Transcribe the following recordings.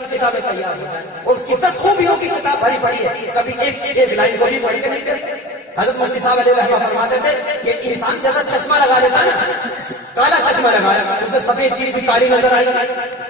کتابیں تیار ہو جائیں اور اس کی 10 خوبیوں کی کتاب بھری پڑی ہے، کبھی ایک لائن کو بھی پڑھ کے نہیں دیتے۔ حضرت مفتی صاحب علیہ رحمہ فرماتے تھے کہ انسان جیسا چشمہ لگا لیتا ہے نا، کالا چشمہ لگایا، اسے سفید چیز بھی کالی نظر آئی،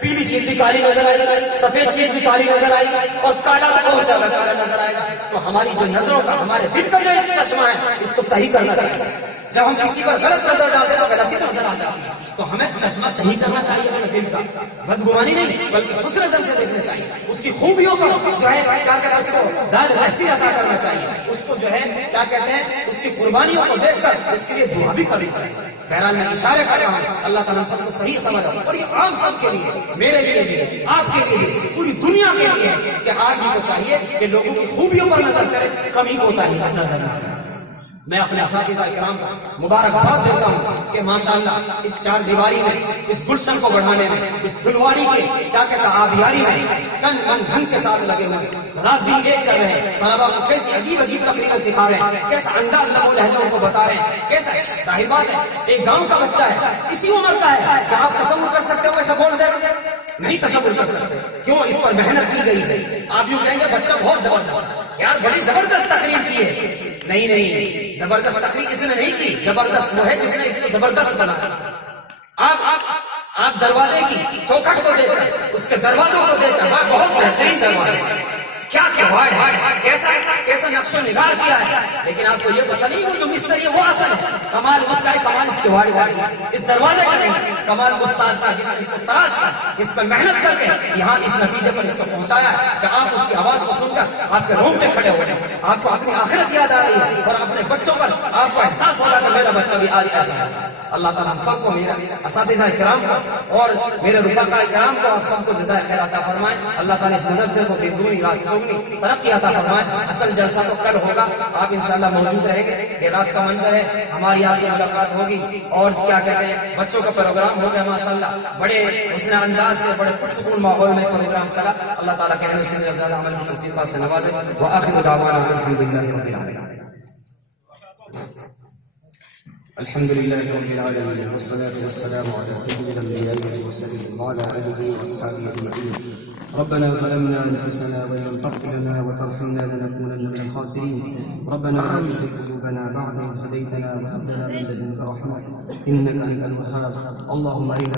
پیلی چیز بھی کالی نظر آئی، سفید چیز بھی کالی نظر آئی اور کالا بہت زیادہ کالا نظر آئے گا۔ تو ہماری جو نظروں کا، ہمارے دل کا جو ایک چشمہ ہے، اس کو صحیح کرنا چاہیے۔ جب ہم کسی پر غلط نظر ڈالتے ہیں تو غلطی نظر آ جاتی ہے، تو ہمیں چشمہ صحیح کرنا چاہیے اپنے دل کا، بدگمانی نہیں بلکہ دوسرے نظر سے دیکھنا چاہیے، اس کی خوبیوں کو جو ہے کیا کہتے ہیں اس کو داد رسی عطا کرنا چاہیے، اس کو جو ہے کیا کہتے ہیں اس کی قربانیوں کو دیکھ کر اس کے لیے دعا بھی کرنی چاہیے۔ بہرحال میں اشارے کر رہا ہوں، اللہ تعالیٰ سب کو صحیح سمجھ رہا ہوں، اور یہ عام سب کے لیے، میرے لیے بھی، آپ کے لیے، پوری دنیا کے لیے کہ آدمی کو چاہیے کہ لوگوں کی خوبیوں پر نظر کرے، کمی کوتا ہی نظر نہ کرے۔ میں اپنے اساتذہ کرام کو مبارکباد دیتا ہوں کہ ماشاءاللہ اس چار دیواری میں، اس گلشن کو بڑھانے میں، اس فلواری کے کیا کہتا آبیاری میں تن من دھن کے ساتھ لگے ہوئے، رات دن ایک کر رہے ہیں، طلبا کو کیسی عجیب عجیب تقریریں سکھا رہے ہیں، کیسا انداز نمو لہجوں کو بتا رہے ہیں، کیسا ظاہر بات ہے ایک گاؤں کا بچہ ہے، اسی عمر کا ہے کہ آپ تصور کر سکتے ہو ایسا بول دے نہیں تصور کر سکتے، کیوں اس پر محنت کی گئی ہے۔ آپ یوں کہیں گے بچہ بہت زبردست، یار بڑی زبردست تقریر کی ہے، نہیں زبردست تقریر اس نے نہیں کی، زبردست وہ ہے جس نے اس کو زبردست بنا۔ آپ دروازے کی چوکھٹ کو دیکھ کر، اس کے دروازوں کو دیکھ کر، بہت بہترین دروازے، کیا کیسا نقش و نگار کیا ہے، لیکن آپ کو یہ پتہ نہیں وہ جو مستری ہے وہ اصل ہے، کمال اس کا ہے، کمال اس کے واڑی اس دروازے کا نہیں، کمال وہ استاد کا جس نے اس کو تلاش کر، اس پر محنت کر کے یہاں اس نتیجے پر اس کو پہنچایا کہ آپ اس کی آواز کو سن کر آپ کے رونگٹے کھڑے ہو رہے ہیں، آپ کو اپنی آخرت یاد آ رہی ہے اور اپنے بچوں پر آپ کو احساس ہو رہا کہ میرا بچہ بھی آ رہا ہے۔ اللہ تعالیٰ ہم سب کو، میرے اساتذہ کرام کو اور میرے رفقاء کرام کو، آپ سب کو جزائے خیر عطا فرمائے۔ اللہ تعالیٰ اس مدرسے کو بے دونی رات چوگنی ترقی عطا فرمائے۔ اصل جلسہ تو کل ہوگا، آپ انشاءاللہ موجود رہیں گے، یہ رات کا منظر ہے، ہماری آپ سے ملاقات ہوگی اور کیا کہتے ہیں بچوں کا پروگرام ہو گیا ماشاءاللہ، بڑے حسن انداز سے، بڑے پرسکون ماحول میں پروگرام چلا۔ اللہ تعالیٰ کے عمل کی توفیق سے نوازے۔ وآخر دعوانا الحمد للہ رب العالمین۔ الحمد لله رب العالمين، والصلاة والسلام على سيد الأنبياء والمرسلين وعلى آله وأصحابه أجمعين. ربنا ظلمنا أنفسنا وإن لم تغفر لنا وترحمنا لنكونن من الخاسرين. ربنا لا تزغ قلوبنا بعد إذ هديتنا وهب لنا من لدنك رحمة إنك أنت الوهاب. اللهم أرنا